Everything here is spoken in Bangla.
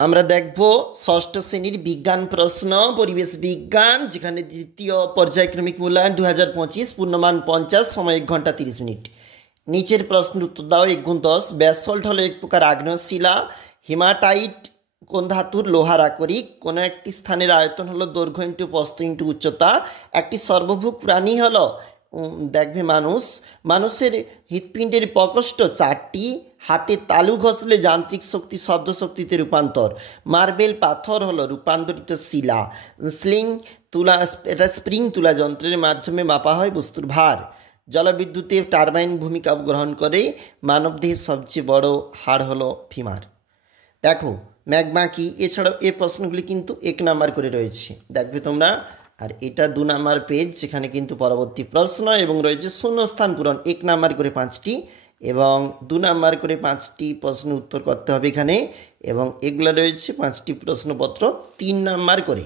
আমরা দেখব ষষ্ঠ শ্রেণীর বিজ্ঞান প্রশ্ন পরিবেশ বিজ্ঞান, যেখানে দ্বিতীয় পর্যায়ক্রমিক মূল্যায়ন 2025, পূর্ণমান 50, সময় 1 ঘন্টা 30 মিনিট। নিচের প্রশ্নের উত্তর দাও। 1 × 10। ব্যাসল্ট হলো এক প্রকার আগ্নেয় শিলা। হিমাটাইট কোন ধাতুর? লোহার আকরিক। কোনো একটি স্থানের আয়তন হলো দৈর্ঘ্য ইন্টু প্রস্থ ইন্টু উচ্চতা। একটি সর্বভুক প্রাণী হলো দেখবে মানুষ। মানুষের হৃৎপিণ্ডের প্রকোষ্ঠ 4টি। হাতে তালু ঘষলে যান্ত্রিক শক্তি শব্দ শক্তিতে রূপান্তর। মার্বেল পাথর হলো রূপান্তরিত শিলা। এটা স্প্রিং তুলা যন্ত্রের মাধ্যমে মাপা হয় বস্তুর ভার। জলবিদ্যুতে টারবাইন ভূমিকা গ্রহণ করে। মানবদেহের সবচেয়ে বড় হাড় হলো ফিমার। দেখো ম্যাগমা কি, এছাড়াও এই প্রশ্নগুলি কিন্তু 1 নাম্বার করে রয়েছে, দেখবে তোমরা। আর এটা 2 নাম্বার পেজ, যেখানে কিন্তু পরবর্তী প্রশ্ন এবং রয়েছে শূন্যস্থান পূরণ 1 নাম্বার করে 5টি এবং 2 নাম্বার করে 5টি প্রশ্ন উত্তর করতে হবে এখানে, এবং এগুলো রয়েছে 5টি প্রশ্নপত্র 3 নাম্বার করে।